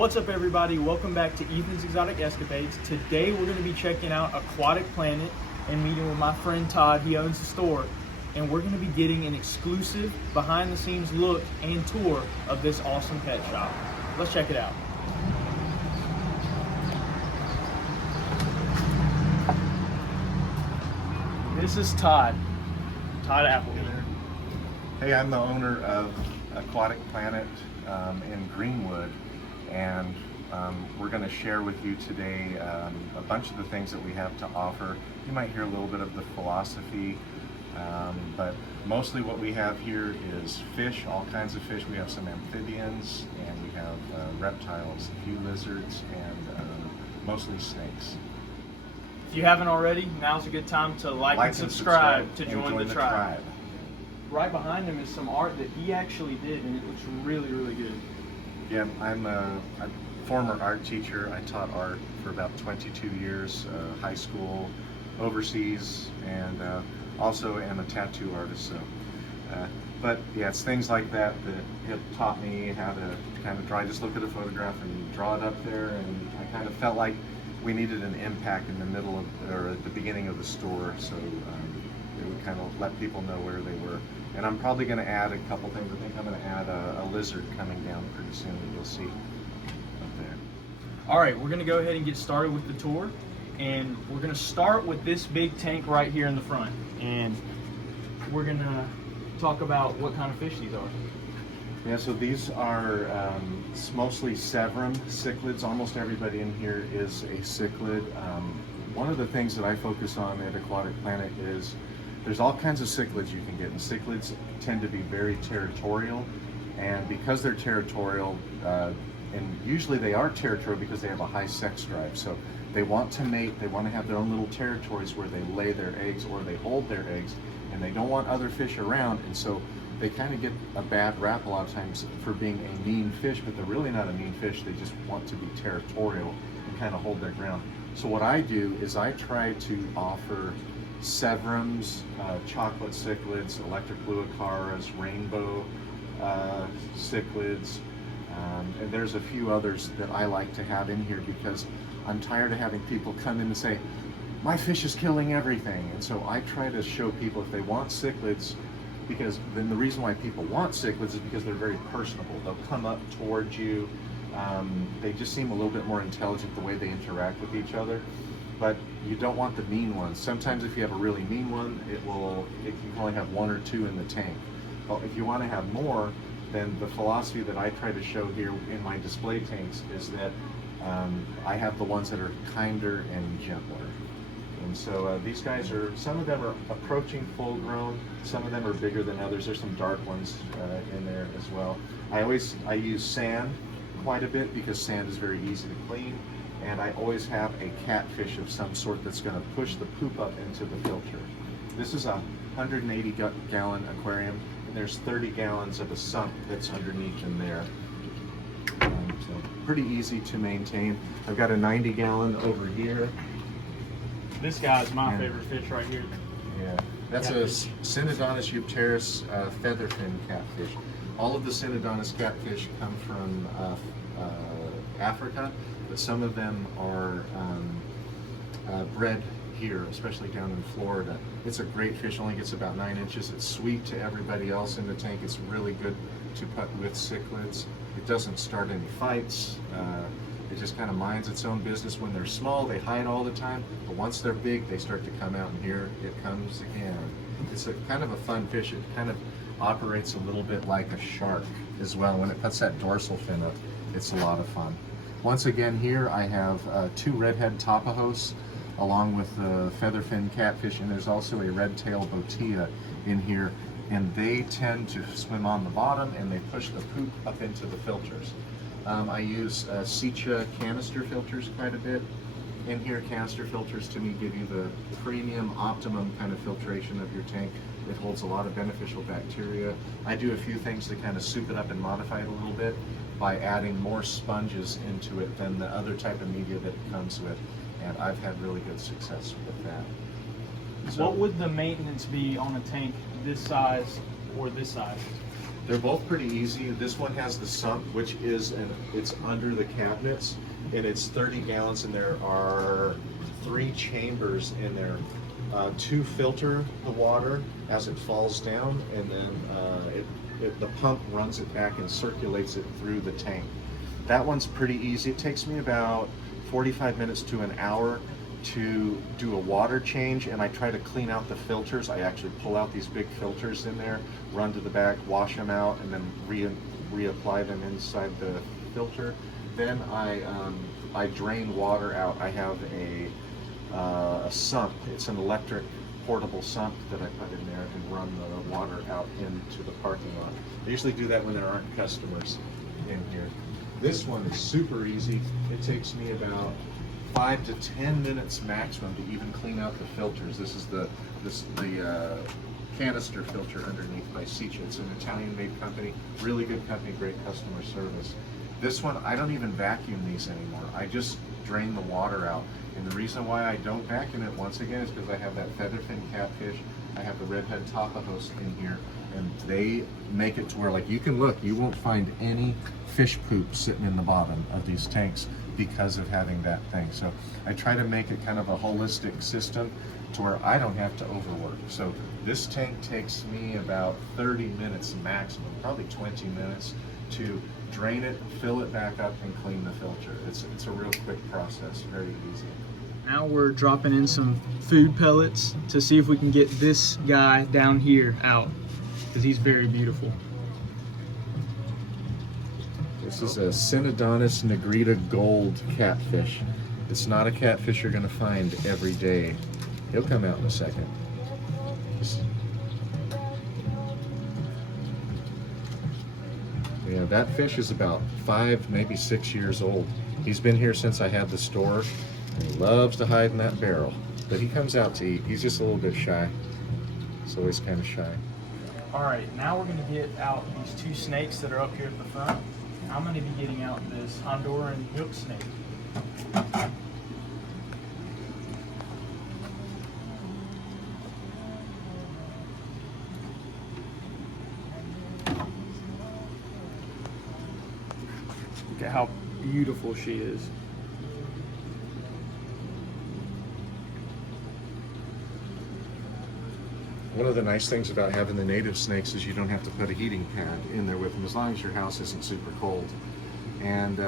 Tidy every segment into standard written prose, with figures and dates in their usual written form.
What's up, everybody? Welcome back to Ethan's Exotic Escapades. Today we're going to be checking out Aquatic Planet and meeting with my friend Todd. He owns the store, and we're going to be getting an exclusive behind the scenes look and tour of this awesome pet shop. Let's check it out. This is Todd Appleby. Hey, I'm the owner of Aquatic Planet in Greenwood, and we're going to share with you today a bunch of the things that we have to offer. You might hear a little bit of the philosophy, but mostly what we have here is fish, all kinds of fish. We have some amphibians, and we have reptiles, a few lizards, and mostly snakes. If you haven't already, now's a good time to like and subscribe to join the tribe. Right behind him is some art that he actually did, and it looks really, really good. Yeah, I'm a former art teacher. I taught art for about 22 years, high school, overseas, and also am a tattoo artist. So, but yeah, it's things like that that have taught me how to kind of just look at a photograph and draw it up there, and I kind of felt like we needed an impact in the middle of, or at the beginning of the store, so it would kind of let people know where they were. And I'm probably going to add a couple things. I think I'm going to add a lizard coming down pretty soon, you'll see up there. All right, we're going to go ahead and get started with the tour, and we're going to start with this big tank right here in the front, and we're going to talk about what kind of fish these are. Yeah, so these are mostly Severum cichlids. Almost everybody in here is a cichlid. One of the things that I focus on at Aquatic Planet is there's all kinds of cichlids you can get, and cichlids tend to be very territorial, and because they're territorial, and usually they are territorial because they have a high sex drive, so they want to mate, they want to have their own little territories where they lay their eggs or they hold their eggs, and they don't want other fish around, and so they kind of get a bad rap a lot of times for being a mean fish, but they're really not a mean fish. They just want to be territorial and kind of hold their ground. So what I do is I try to offer Severums, chocolate cichlids, electric blue acaras, rainbow cichlids, and there's a few others that I like to have in here because I'm tired of having people come in and say, my fish is killing everything. And so I try to show people if they want cichlids, because then the reason why people want cichlids is because they're very personable. They'll come up towards you. They just seem a little bit more intelligent the way they interact with each other. But you don't want the mean ones. Sometimes if you have a really mean one, you can only have one or two in the tank. Well, if you want to have more, then the philosophy that I try to show here in my display tanks is that I have the ones that are kinder and gentler. And so these guys are, some of them are approaching full grown, some of them are bigger than others. There's some dark ones in there as well. I use sand quite a bit because sand is very easy to clean, and I always have a catfish of some sort that's going to push the poop up into the filter. This is a 180-gallon aquarium, and there's 30 gallons of a sump that's underneath in there. So pretty easy to maintain. I've got a 90-gallon over here. This guy's my favorite fish right here. Yeah, that's catfish. A Synodontis eupteris featherfin catfish. All of the Synodontis catfish come from Africa, but some of them are bred here, especially down in Florida. It's a great fish, only gets about 9 inches. It's sweet to everybody else in the tank. It's really good to put with cichlids. It doesn't start any fights. It just kind of minds its own business. When they're small, they hide all the time, but once they're big, they start to come out, and here it comes again. It's a kind of a fun fish. It kind of operates a little bit like a shark as well. When it puts that dorsal fin up, it's a lot of fun. Once again, here I have 2 redhead tapajos along with the featherfin catfish, and there's also a red-tailed botia in here, and they tend to swim on the bottom and they push the poop up into the filters. I use Cicha canister filters quite a bit. In here, canister filters to me give you the premium, optimum kind of filtration of your tank. It holds a lot of beneficial bacteria. I do a few things to kind of soup it up and modify it a little bit by adding more sponges into it than the other type of media that it comes with, and I've had really good success with that. So, what would the maintenance be on a tank this size or this size? They're both pretty easy. This one has the sump, which is it's under the cabinets, and it's 30 gallons, and there are 3 chambers in there. 2 filter the water as it falls down, and then the pump runs it back and circulates it through the tank. That one's pretty easy. It takes me about 45 minutes to an hour to do a water change, and I try to clean out the filters. I actually pull out these big filters in there, run to the back, wash them out, and then reapply them inside the filter. Then I drain water out. I have a sump. It's an electric portable sump that I put in there and run the water out into the parking lot. I usually do that when there aren't customers in here. This one is super easy. It takes me about 5 to 10 minutes maximum to even clean out the filters. This is the canister filter underneath by Cichlid. It's an Italian-made company, really good company, great customer service. This one, I don't even vacuum these anymore. I just drain the water out. And the reason why I don't vacuum it, once again, is because I have that featherfin catfish, I have the redhead tapajos in here, and they make it to where, like, you can look, you won't find any fish poop sitting in the bottom of these tanks because of having that thing. So I try to make it kind of a holistic system to where I don't have to overwork. So this tank takes me about 30 minutes maximum, probably 20 minutes to drain it, fill it back up, and clean the filter. It's a real quick process, very easy. Now we're dropping in some food pellets to see if we can get this guy down here out, because he's very beautiful. This is a Synodontis negrita gold catfish. It's not a catfish you're going to find every day. He'll come out in a second. Yeah, that fish is about 5, maybe 6 years old. He's been here since I had the store, and he loves to hide in that barrel. But he comes out to eat. He's just a little bit shy. He's always kind of shy. All right, now we're going to get out these 2 snakes that are up here at the front. I'm going to be getting out this Honduran milk snake. Look at how beautiful she is. One of the nice things about having the native snakes is you don't have to put a heating pad in there with them, as long as your house isn't super cold. And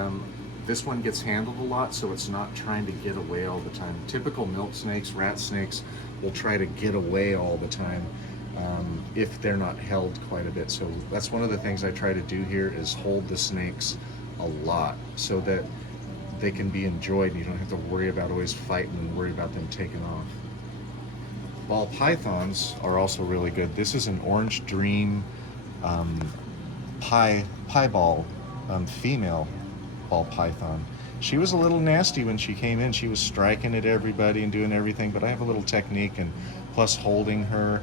this one gets handled a lot, so it's not trying to get away all the time. Typical milk snakes, rat snakes, will try to get away all the time if they're not held quite a bit. So that's one of the things I try to do here, is hold the snakes a lot so that they can be enjoyed and you don't have to worry about always fighting and worry about them taking off. Ball pythons are also really good. This is an orange dream piebald female ball python. She was a little nasty when she came in. She was striking at everybody and doing everything, but I have a little technique, and plus holding her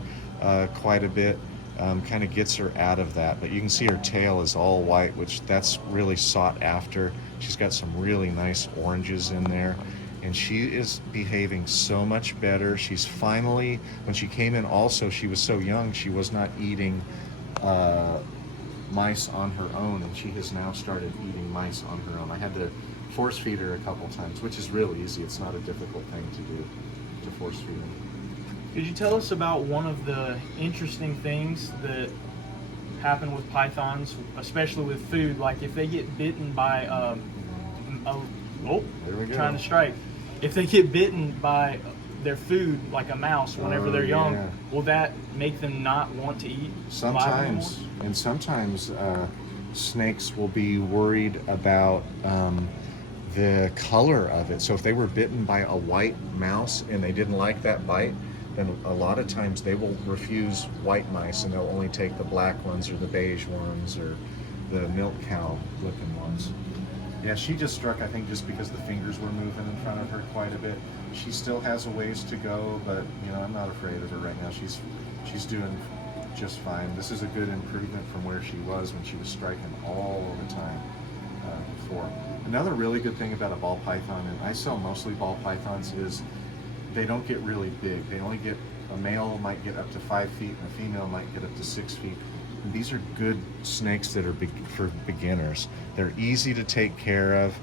quite a bit kind of gets her out of that. But you can see her tail is all white, which that's really sought after. She's got some really nice oranges in there. And she is behaving so much better. She's finally, when she came in also, she was so young, she was not eating mice on her own, and she has now started eating mice on her own. I had to force feed her a couple times, which is real easy. It's not a difficult thing to do, to force feed them. Could you tell us about one of the interesting things that happen with pythons, especially with food? Like if they get bitten by There we go. trying to strike. If they get bitten by their food, like a mouse, whenever they're young, yeah. will that make them not want to eat? Sometimes, and sometimes snakes will be worried about the color of it. So if they were bitten by a white mouse and they didn't like that bite, then a lot of times they will refuse white mice and they'll only take the black ones or the beige ones or the milk cow looking ones. Yeah, she just struck, I think, just because the fingers were moving in front of her quite a bit. She still has a ways to go, but you know, I'm not afraid of her right now. She's doing just fine. This is a good improvement from where she was when she was striking all the time before. Another really good thing about a ball python, and I sell mostly ball pythons, is they don't get really big. They only get, a male might get up to 5 feet and a female might get up to 6 feet. These are good snakes that are for beginners. They're easy to take care of.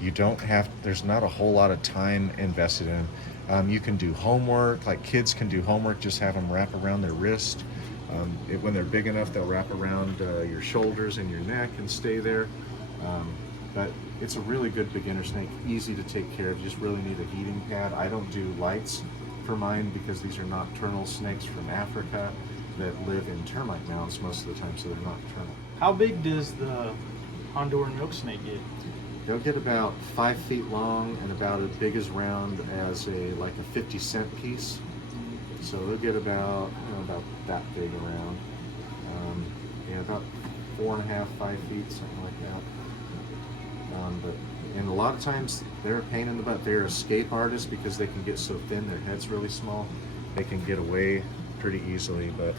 You don't have, there's not a whole lot of time invested in them. You can do homework, like kids can do homework, just have them wrap around their wrist. When they're big enough, they'll wrap around your shoulders and your neck and stay there. But it's a really good beginner snake, easy to take care of. You just really need a heating pad. I don't do lights for mine because these are nocturnal snakes from Africa that live in termite mounds most of the time, so they're nocturnal. How big does the Honduran milk snake get? They'll get about 5 feet long and about as big as round as like a 50-cent piece. So they'll get about that big around. Yeah, about 4.5, 5 feet, something like that. And a lot of times they're a pain in the butt. They're escape artists because they can get so thin, their head's really small. They can get away pretty easily, but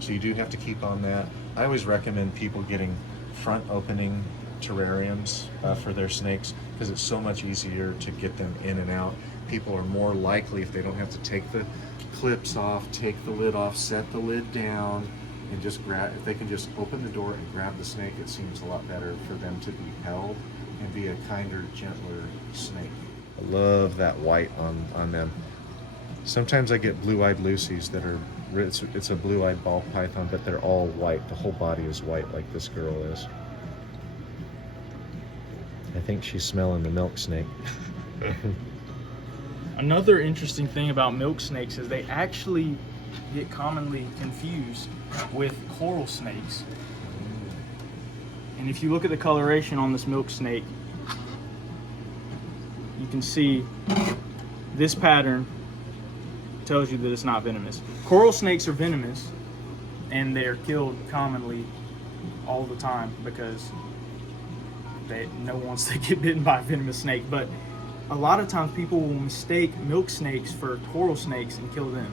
so you do have to keep on that. I always recommend people getting front opening terrariums for their snakes because it's so much easier to get them in and out. People are more likely, if they don't have to take the clips off, take the lid off, set the lid down, and just grab, if they can just open the door and grab the snake, it seems a lot better for them to be held and be a kinder, gentler snake. I love that white on them. Sometimes I get blue-eyed Lucies that are, it's a blue-eyed ball python, but they're all white. The whole body is white like this girl is. I think she's smelling the milk snake. Another interesting thing about milk snakes is they actually get commonly confused with coral snakes. And if you look at the coloration on this milk snake, you can see this pattern tells you that it's not venomous. Coral snakes are venomous, and they're killed commonly all the time because no one wants to get bitten by a venomous snake. But a lot of times people will mistake milk snakes for coral snakes and kill them.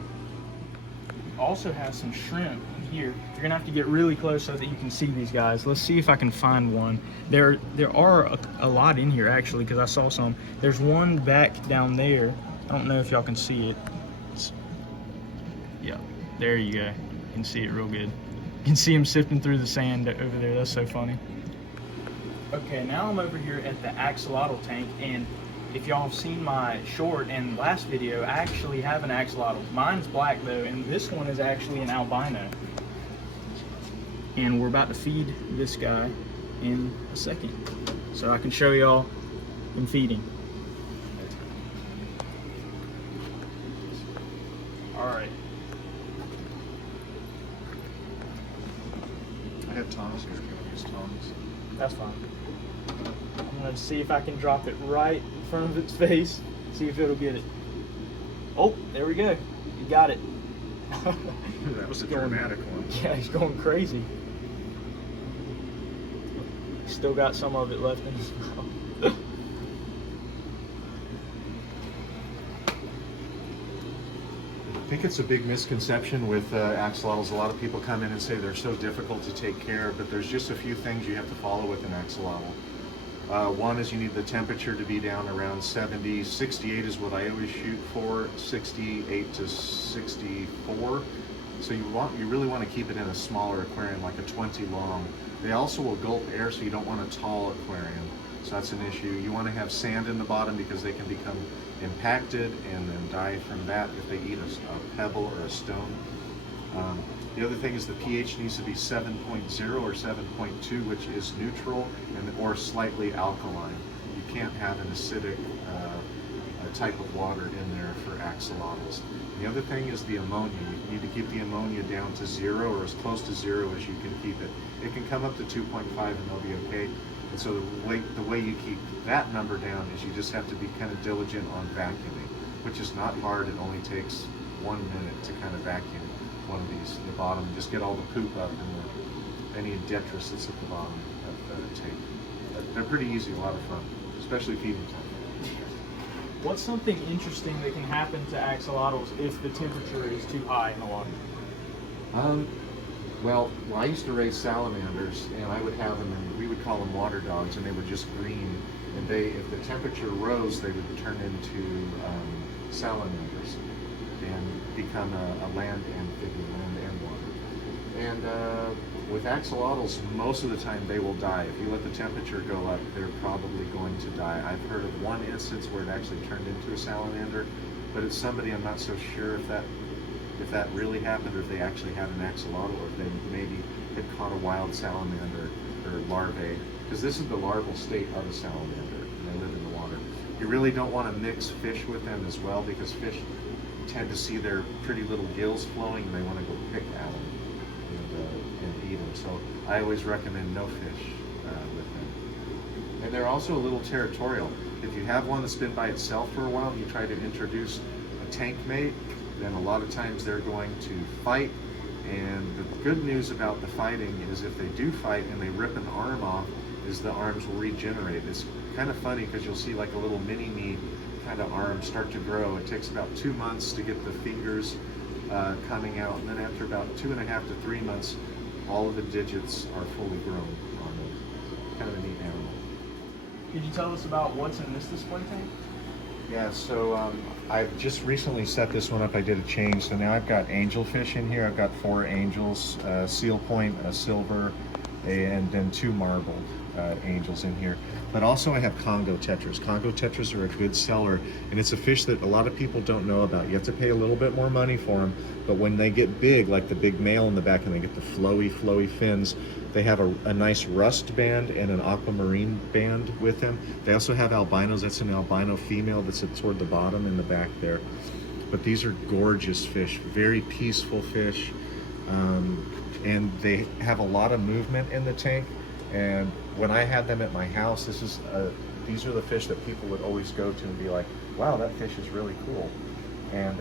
Also has some shrimp in here. You're gonna have to get really close so that you can see these guys. Let's see if I can find one. There are a lot in here actually because I saw some. There's one back down there. I don't know if y'all can see it. Yeah, there you go. You can see it real good. You can see him sifting through the sand over there. That's so funny. Okay, now I'm over here at the axolotl tank, and if y'all have seen my short and last video, I actually have an axolotl. Mine's black though, and this one is actually an albino. And we're about to feed this guy in a second. So I can show y'all him feeding. All right. I have tongs here. Can I use tongs? That's fine. I'm gonna see if I can drop it right in front of its face, see if it'll get it. Oh, there we go. You got it. That was a dramatic one. Yeah, he's going crazy. He's still got some of it left in his mouth. I think it's a big misconception with axolotls. A lot of people come in and say they're so difficult to take care of, but there's just a few things you have to follow with an axolotl. One is you need the temperature to be down around 70. 68 is what I always shoot for, 68 to 64. So you really want to keep it in a smaller aquarium, like a 20 long. They also will gulp air, so you don't want a tall aquarium. So that's an issue. You want to have sand in the bottom because they can become impacted and then die from that if they eat a pebble or a stone. The other thing is the pH needs to be 7.0 or 7.2, which is neutral or slightly alkaline. You can't have an acidic type of water in there for axolotls. The other thing is the ammonia. You need to keep the ammonia down to 0 or as close to 0 as you can keep it. It can come up to 2.5 and they'll be okay. And so the way you keep that number down is you just have to be kind of diligent on vacuuming, which is not hard. It only takes 1 minute to kind of vacuum one of these, the bottom, just get all the poop up and any detritus that's at the bottom of the tank. They're pretty easy, a lot of fun, especially feeding time. What's something interesting that can happen to axolotls if the temperature is too high in the water? Well, I used to raise salamanders, and I would have them, and we would call them water dogs, and they were just green. And if the temperature rose, they would turn into salamanders and become a land amphibian, land and water. And with axolotls, most of the time they will die. If you let the temperature go up, they're probably going to die. I've heard of one instance where it actually turned into a salamander, but it's somebody, I'm not so sure if that really happened, or if they actually had an axolotl, or if they maybe had caught a wild salamander or larvae, because this is the larval state of a salamander, and they live in the water. You really don't want to mix fish with them as well, because fish tend to see their pretty little gills flowing and they want to go pick at them and eat them. So I always recommend no fish with them. And they're also a little territorial. If you have one that's been by itself for a while and you try to introduce a tank mate, then a lot of times they're going to fight. And the good news about the fighting is if they do fight and they rip an arm off, is the arms will regenerate. It's kind of funny because you'll see like a little mini-me kind of arm start to grow. It takes about 2 months to get the fingers coming out, and then after about 2.5 to 3 months, all of the digits are fully grown on them. Kind of a neat animal. Could you tell us about what's in this display tank? Yeah, so I've just recently set this one up. I did a change, so now I've got angelfish in here. I've got 4 angels, seal point, a silver, and then 2 marbled angels in here. But also I have Congo tetras. Congo tetras are a good seller, and it's a fish that a lot of people don't know about. You have to pay a little bit more money for them, but when they get big, like the big male in the back, and they get the flowy fins, they have a nice rust band and an aquamarine band with them. They also have albinos. That's an albino female that's toward the bottom in the back there. But these are gorgeous fish, very peaceful fish, and they have a lot of movement in the tank. And when I had them at my house, these are the fish that people would always go to and be like, wow, that fish is really cool. And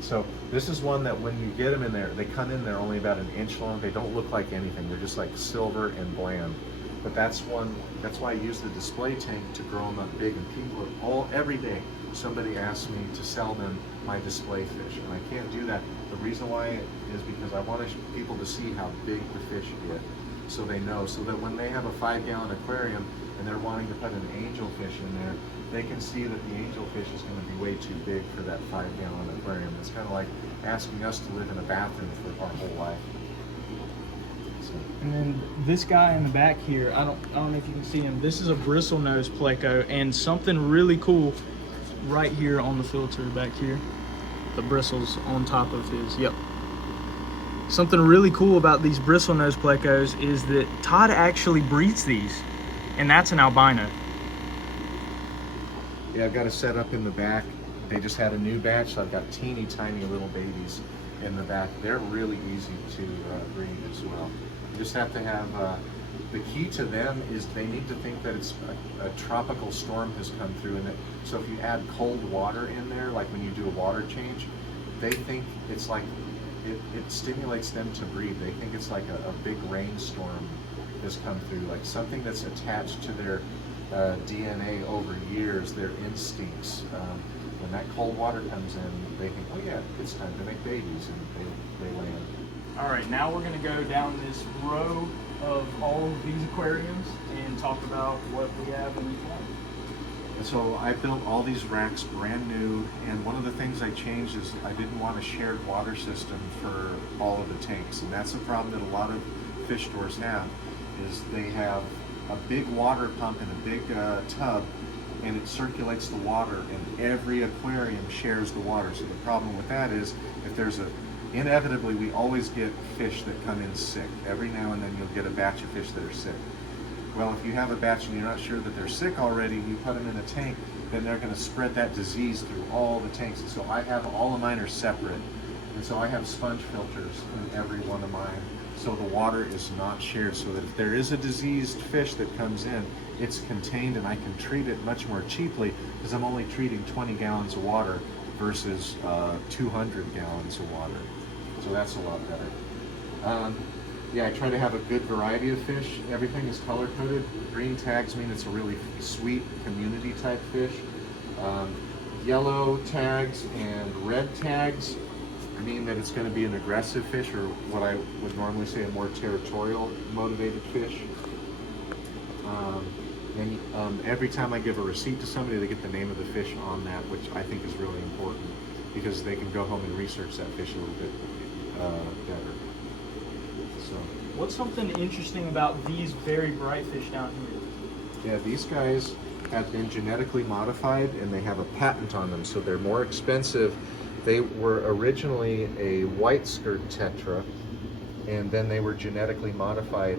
so this is one that when you get them in there, they come in there only about an inch long. They don't look like anything. They're just like silver and bland. But that's why I use the display tank to grow them up big. And people every day, somebody asks me to sell them my display fish, and I can't do that. The reason why is because I want people to see how big the fish get, so they know, so that when they have a 5-gallon aquarium and they're wanting to put an angelfish in there, they can see that the angelfish is going to be way too big for that 5-gallon aquarium. It's kind of like asking us to live in a bathroom for our whole life. So. And then this guy in the back here, I don't know if you can see him. This is a bristlenose pleco, and something really cool right here on the filter back here. The bristles on top of his, yep. Something really cool about these bristlenose plecos is that Todd actually breeds these, and that's an albino. Yeah, I've got a setup in the back. They just had a new batch, so I've got teeny tiny little babies in the back. They're really easy to breed as well. You just have to have, the key to them is they need to think that it's a tropical storm has come through, and so if you add cold water in there, like when you do a water change, they think it's like, it stimulates them to breed. They think it's like a big rainstorm has come through, like something that's attached to their DNA over years, their instincts. When that cold water comes in, they think, oh yeah, it's time to make babies, and they land. All right, now we're gonna go down this row of all of these aquariums and talk about what we have in each one. And so I built all these racks brand new, and one of the things I changed is I didn't want a shared water system for all of the tanks, and that's a problem that a lot of fish stores have, is they have a big water pump and a big tub, and it circulates the water, and every aquarium shares the water. So the problem with that is, if there's inevitably we always get fish that come in sick. Every now and then you'll get a batch of fish that are sick. Well, if you have a batch and you're not sure that they're sick already, you put them in a tank, then they're going to spread that disease through all the tanks. And so I have, all of mine are separate. And so I have sponge filters in every one of mine. So the water is not shared, so that if there is a diseased fish that comes in, it's contained, and I can treat it much more cheaply because I'm only treating 20 gallons of water versus 200 gallons of water. So that's a lot better. Yeah, I try to have a good variety of fish. Everything is color coded. Green tags mean it's a really sweet community type fish. Yellow tags and red tags mean that it's going to be an aggressive fish, or what I would normally say a more territorial motivated fish. And every time I give a receipt to somebody, they get the name of the fish on that, which I think is really important because they can go home and research that fish a little bit better. What's something interesting about these very bright fish down here? Yeah, these guys have been genetically modified and they have a patent on them, so they're more expensive. They were originally a white skirt tetra, and then they were genetically modified.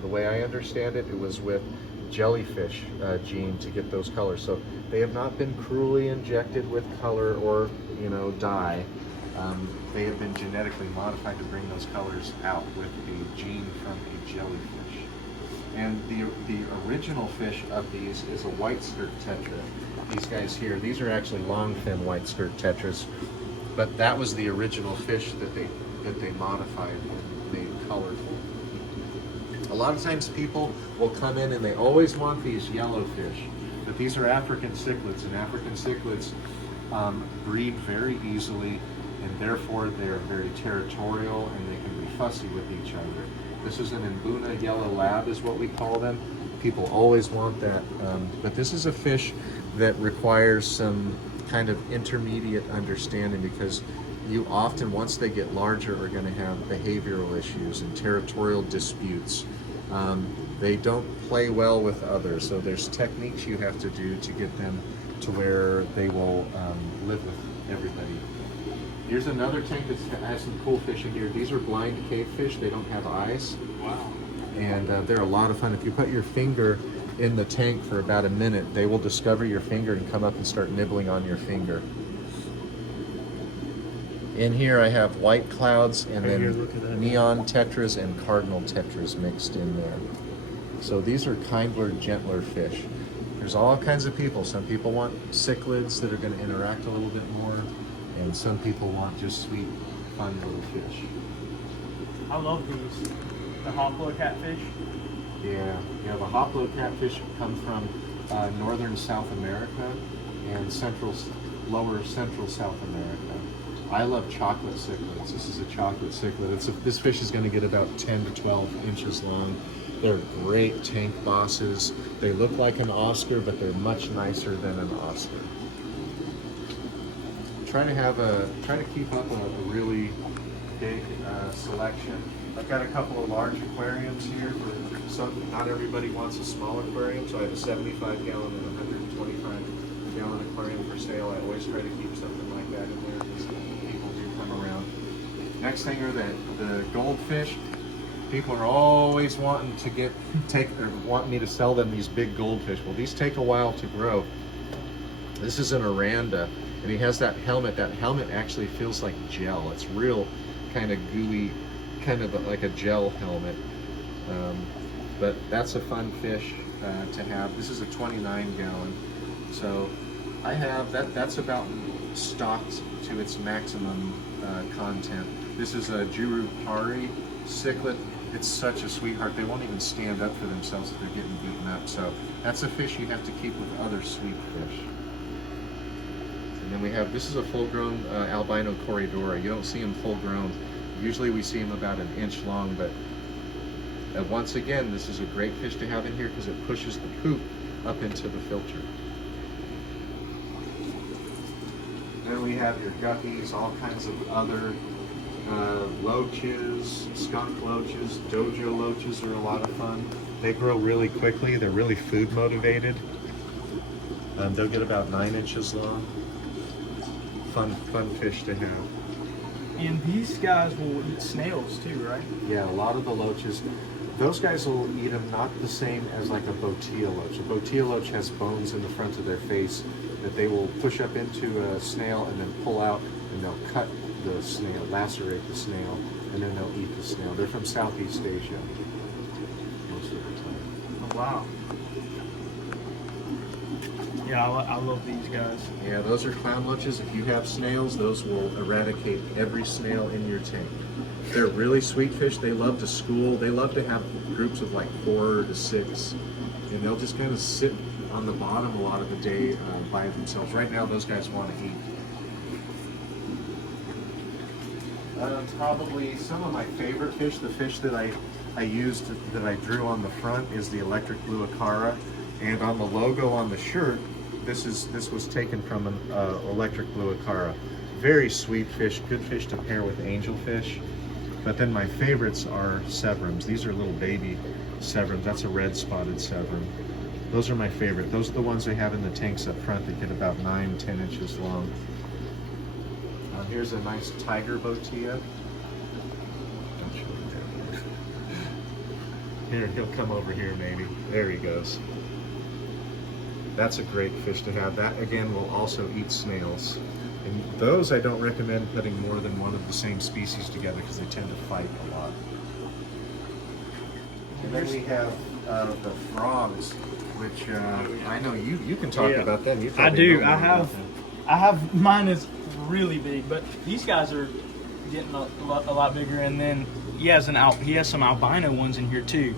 The way I understand it, it was with jellyfish gene to get those colors. So they have not been cruelly injected with color or, you know, dye. They have been genetically modified to bring those colors out with a gene from a jellyfish. And the original fish of these is a white skirt tetra. These guys here, these are actually long fin white skirt tetras, but that was the original fish that they modified and made colorful. A lot of times people will come in and they always want these yellow fish, but these are African cichlids, and African cichlids breed very easily, and therefore they're very territorial and they can be fussy with each other. This is an Mbuna yellow lab is what we call them. People always want that, but this is a fish that requires some kind of intermediate understanding, because you often, once they get larger, are going to have behavioral issues and territorial disputes. They don't play well with others, so there's techniques you have to do to get them to where they will live with everybody. Here's another tank that has some cool fish in here. These are blind cavefish. They don't have eyes. Wow. And they're a lot of fun. If you put your finger in the tank for about a minute, they will discover your finger and come up and start nibbling on your finger. In here I have white clouds and then neon tetras and cardinal tetras mixed in there. So these are kindler, gentler fish. There's all kinds of people. Some people want cichlids that are going to interact a little bit more, and some people want just sweet, fun little fish. I love these. The hoplo catfish. Yeah, the hoplo catfish come from northern South America and lower central South America. I love chocolate cichlids. This is a chocolate cichlid. This fish is going to get about 10 to 12 inches long. They're great tank bosses. They look like an Oscar, but they're much nicer than an Oscar. Try to keep up a really big selection. I've got a couple of large aquariums here. Not everybody wants a small aquarium, so I have a 75-gallon and 125-gallon aquarium for sale. I always try to keep something like that in there because people do come around. Next thing are the goldfish. People are always wanting me to sell them these big goldfish. Well, these take a while to grow. This is an Aranda, and he has that helmet. That helmet actually feels like gel. It's real kind of gooey, kind of like a gel helmet. But that's a fun fish to have. This is a 29-gallon. So I have that's about stocked to its maximum content. This is a Jurupari cichlid. It's such a sweetheart. They won't even stand up for themselves if they're getting beaten up. So that's a fish you have to keep with other sweet fish. And then we have, this is a full-grown albino corridora. You don't see them full-grown. Usually we see them about an inch long, but once again, this is a great fish to have in here because it pushes the poop up into the filter. Then we have your guppies, all kinds of other loaches, skunk loaches, dojo loaches are a lot of fun. They grow really quickly. They're really food motivated. They'll get about 9 inches long. Fun fish to have. And these guys will eat snails too, right? Yeah, a lot of the loaches. Those guys will eat them not the same as like a botilla loach. A botilla loach has bones in the front of their face that they will push up into a snail and then pull out, and they'll cut the snail, lacerate the snail, and then they'll eat the snail. They're from Southeast Asia most of the time. Oh, wow. Yeah, I love these guys. Yeah, those are clown loaches. If you have snails, those will eradicate every snail in your tank. They're really sweet fish. They love to school. They love to have groups of like 4 to 6, and they'll just kind of sit on the bottom a lot of the day by themselves. Right now, those guys want to eat. Probably some of my favorite fish, the fish that I used, that I drew on the front, is the electric blue acara. And on the logo on the shirt, this was taken from an electric blue acara. Very sweet fish, good fish to pair with angelfish. But then my favorites are severums. These are little baby severums. That's a red spotted severum. Those are my favorite. Those are the ones they have in the tanks up front that get about 9-10 inches long. Here's a nice tiger bottia. Here, he'll come over here maybe. There he goes. That's a great fish to have. That again will also eat snails. And those I don't recommend putting more than one of the same species together because they tend to fight a lot. And then we have the frogs, which I know you can talk about them. You I do. I have mine is really big, but these guys are getting a lot bigger. And then he has some albino ones in here too.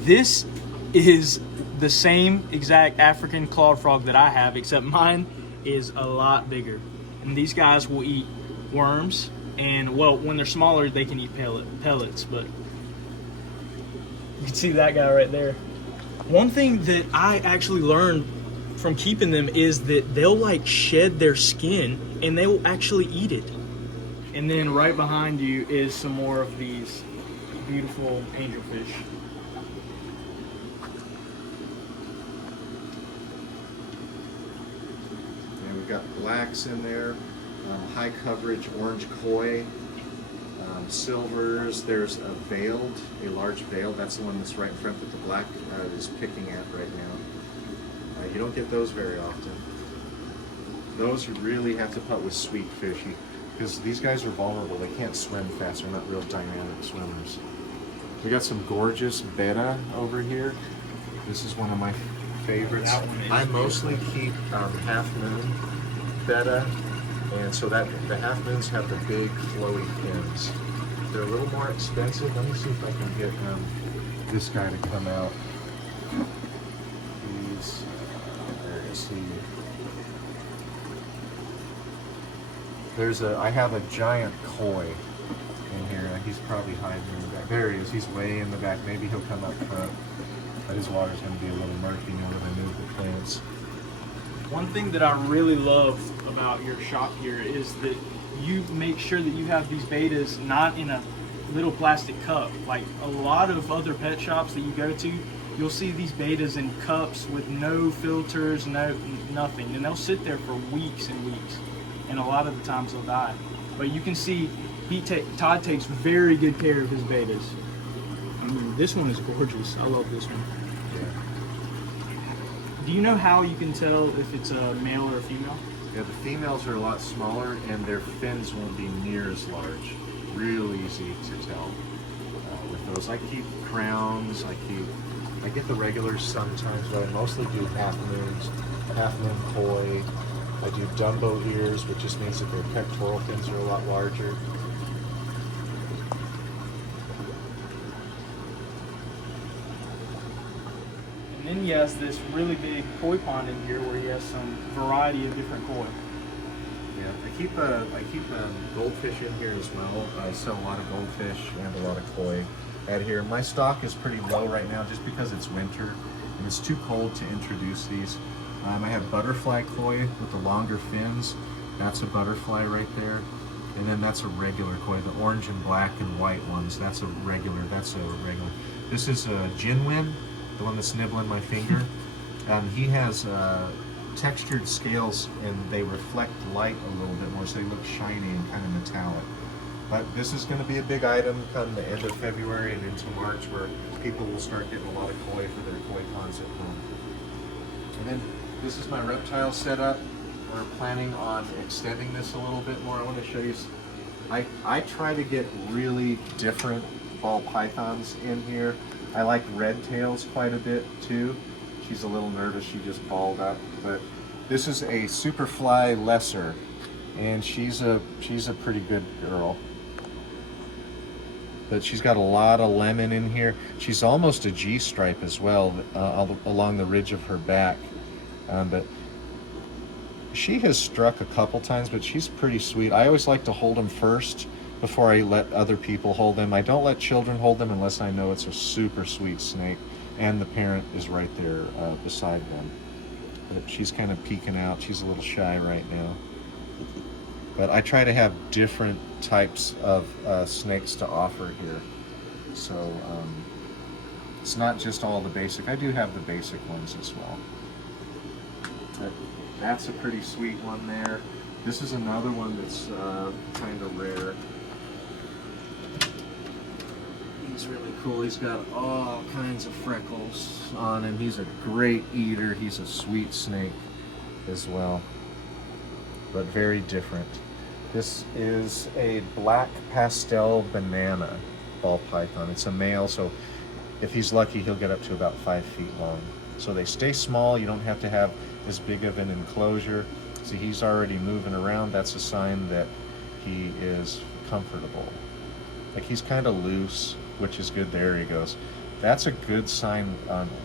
This is the same exact African clawed frog that I have, except mine is a lot bigger. And these guys will eat worms, and well, when they're smaller, they can eat pellets. But you can see that guy right there. One thing that I actually learned from keeping them is that they'll like shed their skin and they will actually eat it. And then right behind you is some more of these beautiful angelfish. And we've got blacks in there, high coverage orange koi, silvers. There's a large veiled. That's the one that's right in front that the black is picking at right now. You don't get those very often. Those you really have to put with sweet fish because these guys are vulnerable. They can't swim fast. They're not real dynamic swimmers. We got some gorgeous Betta over here. This is one of my favorites. I mostly keep half moon Betta, and so that the half moons have the big flowy fins. They're a little more expensive. Let me see if I can get this guy to come out. I have a giant koi in here. He's probably hiding in the back. There he is. He's way in the back. Maybe he'll come up front. But his water's going to be a little murky now that I move the plants. One thing that I really love about your shop here is that you make sure that you have these bettas not in a little plastic cup. Like a lot of other pet shops that you go to, you'll see these bettas in cups with no filters, nothing. And they'll sit there for weeks and weeks. And a lot of the times they'll die. But you can see Todd takes very good care of his bettas. I mean, this one is gorgeous. I love this one. Yeah. Do you know how you can tell if it's a male or a female? Yeah, the females are a lot smaller and their fins won't be near as large. Real easy to tell with those. I keep crowns. I get the regulars sometimes, but I mostly do half moons, half moon koi. I do Dumbo ears, which just means that their pectoral fins are a lot larger. And then he has this really big koi pond in here where he has some variety of different koi. Yeah, I keep goldfish in here as well. I sell a lot of goldfish and a lot of koi out here. My stock is pretty low right now just because it's winter and it's too cold to introduce these. I have butterfly koi with the longer fins. That's a butterfly right there. And then that's a regular koi, the orange and black and white ones. That's a regular. This is a Greenwood, the one that's nibbling my finger. He has textured scales and they reflect light a little bit more, so they look shiny and kind of metallic. But this is going to be a big item come the end of February and into March, where people will start getting a lot of koi for their koi ponds at home. And then this is my reptile setup. We're planning on extending this a little bit more. I want to show you. I try to get really different ball pythons in here. I like red tails quite a bit too. She's a little nervous. She just balled up. But this is a superfly lesser, and she's a pretty good girl. But she's got a lot of lemon in here. She's almost a G-stripe as well along the ridge of her back. But she has struck a couple times, but she's pretty sweet. I always like to hold them first before I let other people hold them. I don't let children hold them unless I know it's a super sweet snake and the parent is right there beside them. But she's kind of peeking out. She's a little shy right now. But I try to have different types of snakes to offer here. So it's not just all the basic. I do have the basic ones as well. But that's a pretty sweet one there. This is another one that's kind of rare. He's really cool. He's got all kinds of freckles on him. He's a great eater. He's a sweet snake as well, but very different. This is a black pastel banana ball python. It's a male, so if he's lucky, he'll get up to about 5 feet long. So they stay small. You don't have to have as big of an enclosure. See, he's already moving around. That's a sign that he is comfortable. Like, he's kind of loose, which is good. There he goes. That's a good sign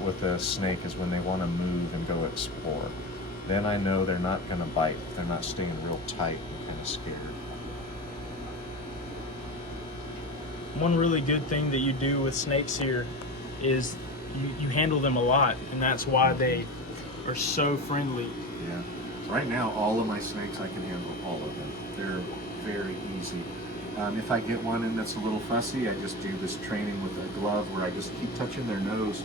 with a snake, is when they want to move and go explore. Then I know they're not going to bite. They're not staying real tight and kind of scared. One really good thing that you do with snakes here is you handle them a lot, and that's why they are so friendly. Yeah. Right now, all of my snakes, I can handle all of them. They're very easy. If I get one in that's a little fussy, I just do this training with a glove where I just keep touching their nose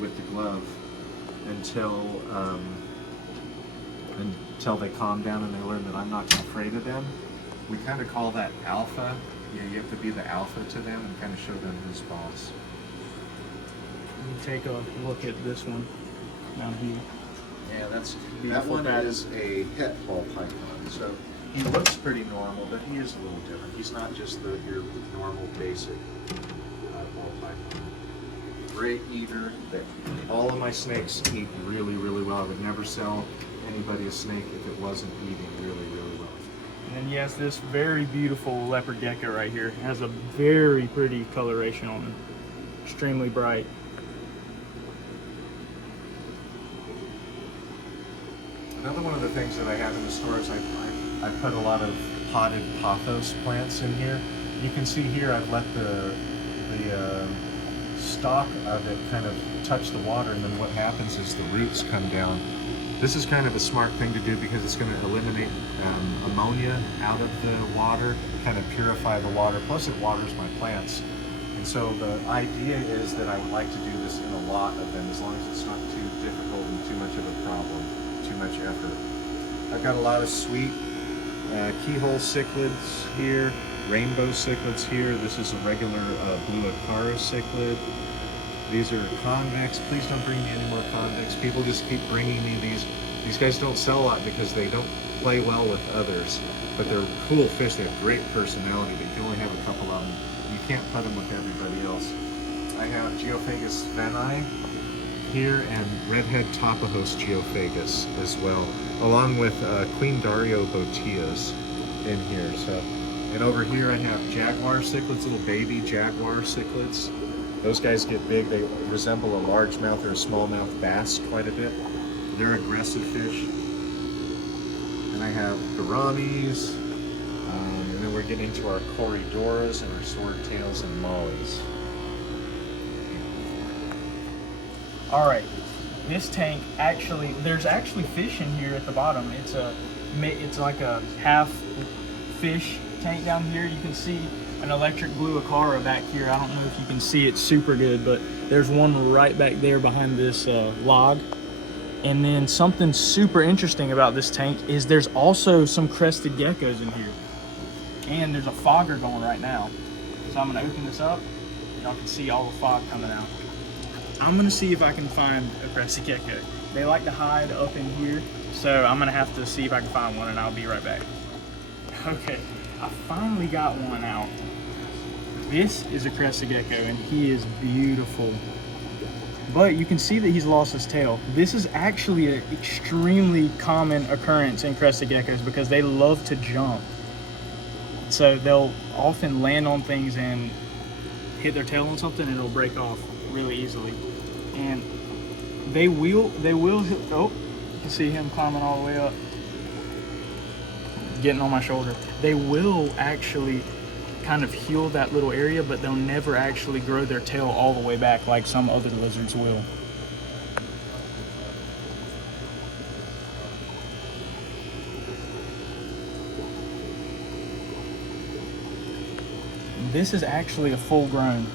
with the glove until they calm down and they learn that I'm not afraid of them. We kind of call that alpha. Yeah, you have to be the alpha to them and kind of show them who's boss. You take a look at this one down here. Yeah, that Beautiful one pattern. is a het ball python. So he looks pretty normal, but he is a little different. He's not just your normal basic ball python. Great eater. All of my snakes eat really, really well. I would never sell anybody a snake if it wasn't eating really, really well. And then he has this very beautiful leopard gecko right here. It has a very pretty coloration on him. Extremely bright. Another one of the things that I have in the store is I put a lot of potted pothos plants in here. You can see here I've let the stalk of it kind of touch the water, and then what happens is the roots come down. This is kind of a smart thing to do because it's going to eliminate ammonia out of the water, kind of purify the water, plus it waters my plants. And so the idea is that I would like to do this in a lot of them, as long as it's not too difficult and too much of a problem, too much effort. I've got a lot of sweet keyhole cichlids here, rainbow cichlids here. This is a regular blue Acaro cichlid. These are convex. Please don't bring me any more convex. People just keep bringing me these. These guys don't sell a lot because they don't play well with others, but they're cool fish. They have great personality, but you can only have a couple of them. You can't put them with everybody else. I have Geophagus veni here and redhead Tapajos Geophagus as well, along with Queen Dario boteas in here. So, and over here I have jaguar cichlids, little baby jaguar cichlids. Those guys get big. They resemble a largemouth or a smallmouth bass quite a bit. They're aggressive fish. And I have gouramis, and then we're getting to our corridoras and our swordtails and mollies. All right, this tank actually, there's actually fish in here at the bottom. It's like a half fish tank down here. You can see an electric blue Acaro back here. I don't know if you can see it super good, but there's one right back there behind this log. And then something super interesting about this tank is there's also some crested geckos in here. And there's a fogger going right now. So I'm gonna open this up. Y'all can see all the fog coming out. I'm gonna see if I can find a crested gecko. They like to hide up in here, so I'm gonna have to see if I can find one, and I'll be right back. Okay, I finally got one out. This is a crested gecko, and he is beautiful. But you can see that he's lost his tail. This is actually an extremely common occurrence in crested geckos because they love to jump. So they'll often land on things and hit their tail on something, and it'll break off really easily. And they will hit, oh, you can see him climbing all the way up, getting on my shoulder. They will actually kind of heal that little area, but they'll never actually grow their tail all the way back like some other lizards will. This is actually a full-grown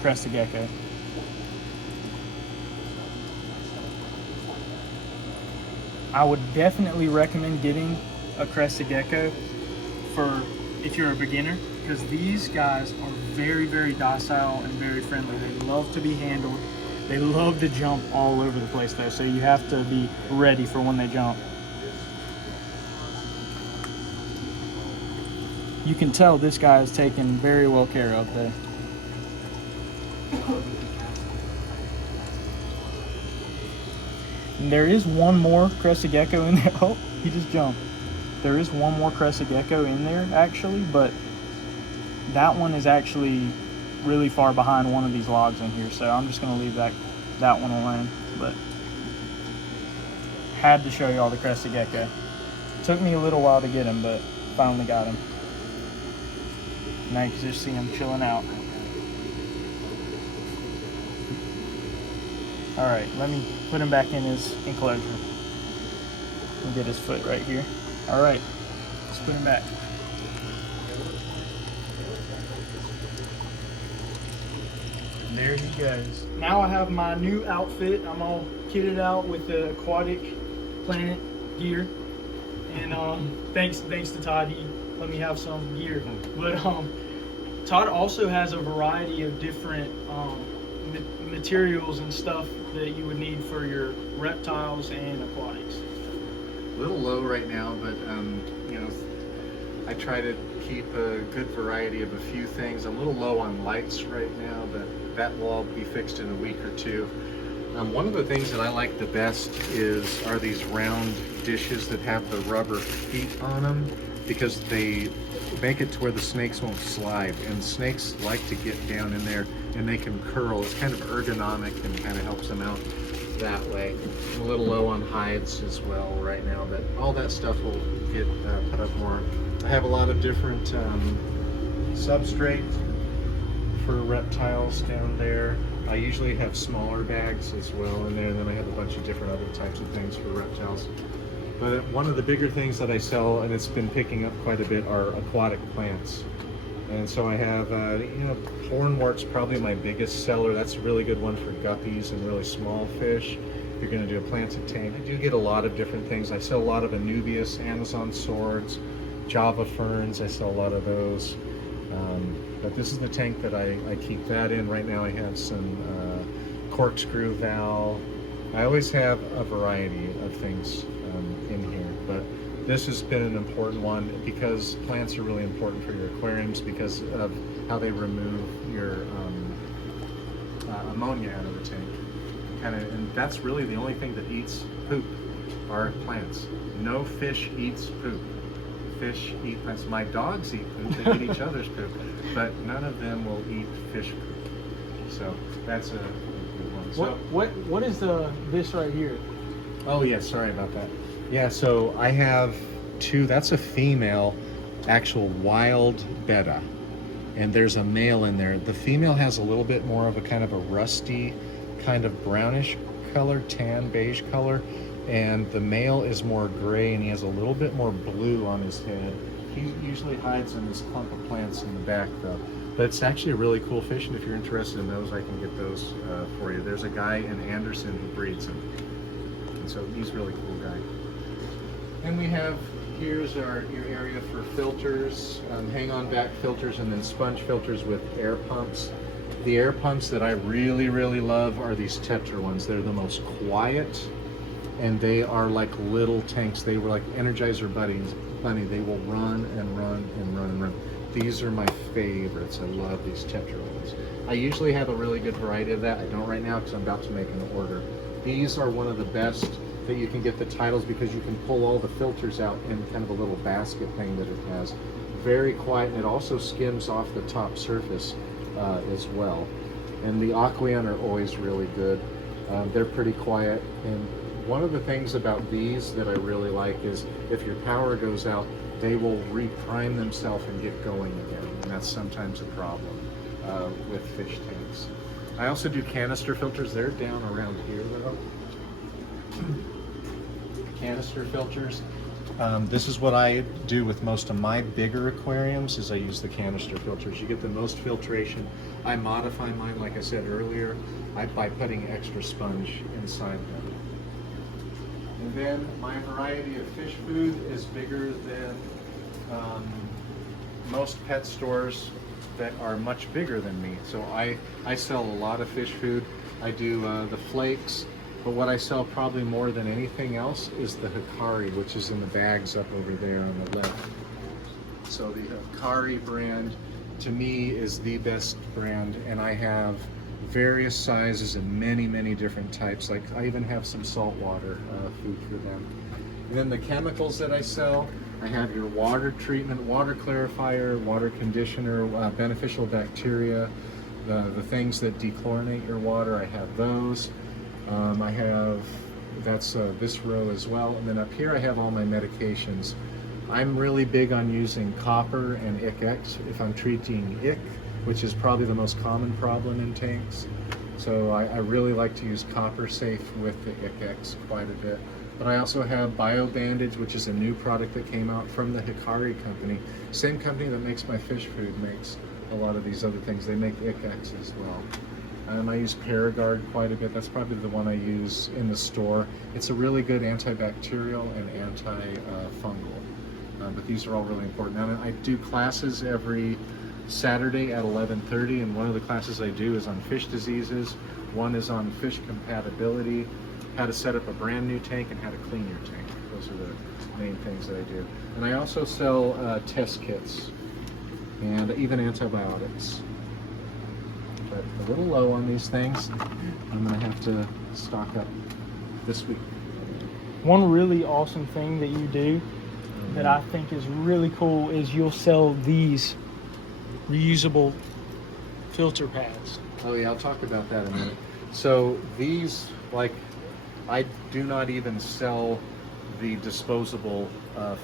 crested gecko. I would definitely recommend getting a crested gecko for if you're a beginner, because these guys are very, very docile and very friendly. They love to be handled. They love to jump all over the place though, so you have to be ready for when they jump. You can tell this guy is taken very well care of there. And there is one more crested gecko in there. Oh, he just jumped. There is one more crested gecko in there actually, but that one is actually really far behind one of these logs in here, so I'm just gonna leave that one alone. But had to show you all the crested gecko. Took me a little while to get him, but finally got him. Now you can just see him chilling out. All right, let me put him back in his enclosure. We'll get his foot right here. All right, let's put him back. There he goes. Now I have my new outfit. I'm all kitted out with the Aquatic Planet gear. And thanks to Todd, he let me have some gear. But Todd also has a variety of different materials and stuff that you would need for your reptiles and aquatics. A little low right now, but you know, I try to keep a good variety of a few things. I'm a little low on lights right now, but that will all be fixed in a week or two. One of the things that I like the best are these round dishes that have the rubber feet on them, because they make it to where the snakes won't slide, and snakes like to get down in there and they can curl. It's kind of ergonomic and kind of helps them out that way. I'm a little low on hides as well right now, but all that stuff will get put up more. I have a lot of different substrate for reptiles down there. I usually have smaller bags as well in there, and then I have a bunch of different other types of things for reptiles. But one of the bigger things that I sell, and it's been picking up quite a bit, are aquatic plants. And so I have, you know, hornwort's probably my biggest seller. That's a really good one for guppies and really small fish. If you're going to do a planted tank, I do get a lot of different things. I sell a lot of Anubias, Amazon swords, Java ferns. I sell a lot of those. But this is the tank that I keep that in. Right now I have some corkscrew valve. I always have a variety of things in here, but this has been an important one because plants are really important for your aquariums because of how they remove your ammonia out of the tank. And that's really the only thing that eats poop are plants. No fish eats poop. Fish eat plants. My dogs eat poop. They eat each other's poop, but none of them will eat fish poop. So that's a good one. So, what is this right here? Oh yeah, sorry about that. Yeah, so I have two. That's a female, actual wild Betta, and there's a male in there. The female has a little bit more of a kind of a rusty, kind of brownish color, tan beige color, and the male is more gray, and he has a little bit more blue on his head. He usually hides in this clump of plants in the back though. But it's actually a really cool fish, and if you're interested in those, I can get those for you. There's a guy in Anderson who breeds them, and so he's a really cool guy. And we have, here's your area for filters, hang-on back filters, and then sponge filters with air pumps. The air pumps that I really, really love are these Tetra ones. They're the most quiet, and they are like little tanks. They were like Energizer bunnies. They will run and run and run and run. These are my favorites. I love these Tetra ones. I usually have a really good variety of that. I don't right now because I'm about to make an order. These are one of the best that you can get the titles because you can pull all the filters out in kind of a little basket thing that it has. Very quiet, and it also skims off the top surface as well. And the Aquion are always really good. They're pretty quiet, and one of the things about these that I really like is if your power goes out, they will reprime themselves and get going again, and that's sometimes a problem with fish tanks. I also do canister filters. They're down around here though. Canister filters. This is what I do with most of my bigger aquariums is I use the canister filters. You get the most filtration. I modify mine, like I said earlier, by putting extra sponge inside them. And then my variety of fish food is bigger than most pet stores that are much bigger than me. So I sell a lot of fish food. I do the flakes, but what I sell probably more than anything else is the Hikari, which is in the bags up over there on the left. So the Hikari brand to me is the best brand, and I have various sizes and many different types. Like I even have some saltwater food for them. And then the chemicals that I sell, I have your water treatment, water clarifier, water conditioner, beneficial bacteria, the things that dechlorinate your water, I have those. I have, that's this row as well. And then up here I have all my medications. I'm really big on using copper and ICX if I'm treating ick, which is probably the most common problem in tanks. So I really like to use copper safe with the ICX quite a bit. But I also have Bio Bandage, which is a new product that came out from the Hikari company. Same company that makes my fish food makes a lot of these other things. They make ICX as well. I use Paragard quite a bit. That's probably the one I use in the store. It's a really good antibacterial and anti-fungal. But these are all really important. Now, I do classes every Saturday at 11:30, and one of the classes I do is on fish diseases. One is on fish compatibility, how to set up a brand new tank, and how to clean your tank. Those are the main things that I do. And I also sell test kits and even antibiotics. But a little low on these things. I'm gonna have to stock up this week. One really awesome thing that you do that I think is really cool is you'll sell these reusable filter pads. Oh yeah, I'll talk about that in a minute. So these, like, I do not even sell the disposable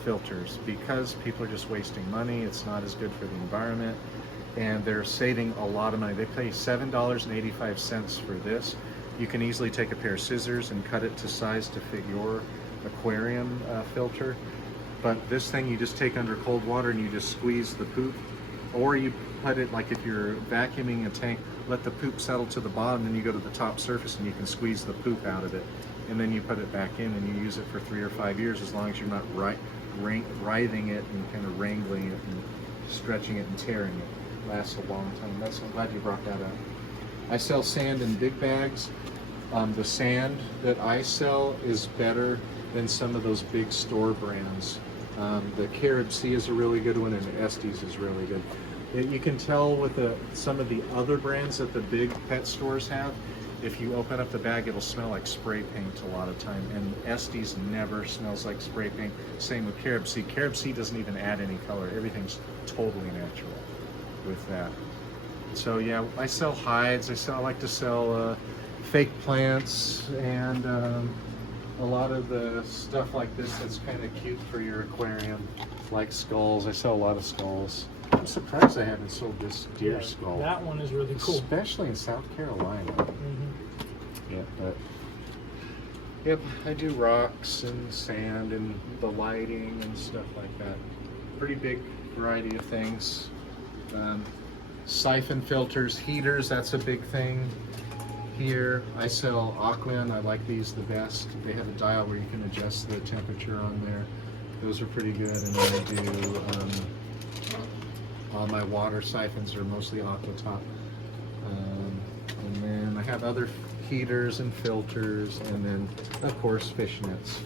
filters because people are just wasting money. It's not as good for the environment, and they're saving a lot of money. They pay $7.85 for this. You can easily take a pair of scissors and cut it to size to fit your aquarium filter. But this thing you just take under cold water and you just squeeze the poop, or you put it, like if you're vacuuming a tank, let the poop settle to the bottom, then you go to the top surface and you can squeeze the poop out of it, and then you put it back in and you use it for 3 or 5 years, as long as you're not writhing it and kind of wrangling it and stretching it and tearing it. It lasts a long time. I'm glad you brought that up. I sell sand in big bags. The sand that I sell is better than some of those big store brands. The Carib Sea is a really good one, and the Estes is really good. You can tell with some of the other brands that the big pet stores have, if you open up the bag, it'll smell like spray paint a lot of time, and Estes never smells like spray paint. Same with Carib Sea. Carib Sea doesn't even add any color. Everything's totally natural with that. So yeah, I sell hides. I like to sell fake plants and a lot of the stuff like this that's kind of cute for your aquarium, like skulls. I sell a lot of skulls. I'm surprised I haven't sold this deer skull. That one is really cool. Especially in South Carolina. Yeah, but yep, I do rocks and sand and the lighting and stuff like that. Pretty big variety of things. Siphon filters, heaters, that's a big thing. Here I sell Aquan. I like these the best. They have a dial where you can adjust the temperature on there. Those are pretty good. And then I do all my water siphons are mostly Aquatop. And then I have other heaters and filters, and then of course fish nets.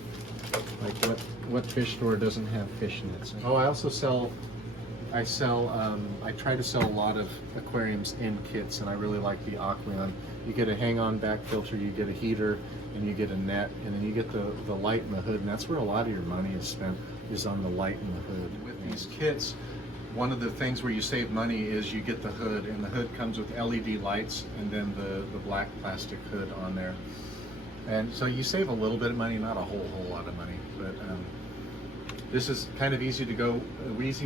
Like what fish store doesn't have fish nets? Oh, I also sell. I try to sell a lot of aquariums in kits, and I really like the Aquan. You get a hang-on back filter, you get a heater, and you get a net, and then you get the light in the hood, and that's where a lot of your money is spent, is on the light in the hood. With these kits, one of the things where you save money is you get the hood, and the hood comes with LED lights and then the black plastic hood on there. And so you save a little bit of money, not a whole lot of money, but this is kind of easy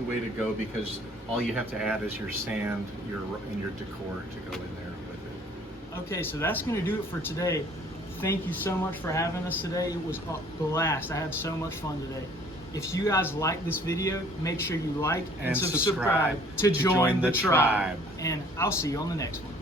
way to go, because all you have to add is your sand, and your decor to go in there with it. Okay, so that's going to do it for today. Thank you so much for having us today. It was a blast. I had so much fun today. If you guys like this video, make sure you like and And subscribe to join the tribe. tribe. And I'll see you on the next one.